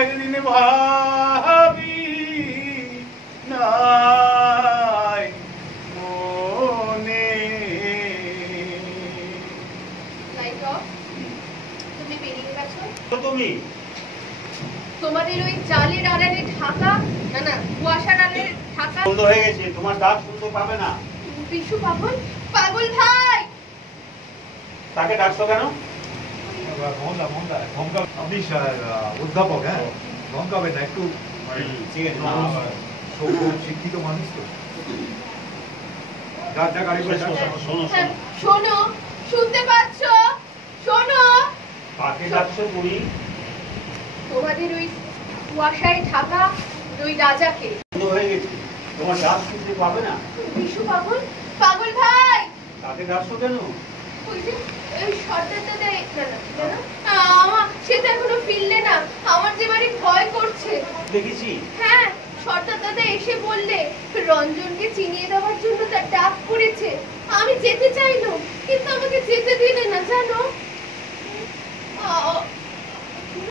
একদিন ভাবি নাই মনে। তুমি বেরিয়ে গেছো? তুমি তোমাদের ওই জালের আড়ালে ঢাকা, না না কুয়াশার আড়ালে ঢাকা বন্ধ হয়ে গেছে, তোমার ডাক শুনতে পাবে না। বিশু পাগল, পাগল ভাই তাকে ডাকছো কেন? আপনি অধ্যাপক, হ্যাঁ ধমকাবেন না একটু, ঠিক আছে শিক্ষিত মানুষ তো। যা যা গাড়ি করে শোনো হ্যাঁ, শোনো, শুনতে পাচ্ছ? শোনো, কাকে ডাকছো তুমি? তোমাদের ওই কুয়াশায় ঢাকা ওই রাজাকে। বন্ধ হয়ে গেছে, তোমার ডাক শুনতে পাবে না। বিশু পাগল, পাগল ভাই তাকে ডাকছো কেন? ওই যে ওই সর্দারটা দেয় না না না আমার, সে তো এখনো ফিরলে না, আমার যে বাড়ি ভয় করছে। দেখেছি। হ্যাঁ, সর্দার দাদা এসে বললে রঞ্জনকে চিনিয়ে দেওয়ার জন্য তার ডাক পড়েছে। আমি যেতে চাইলাম কিন্তু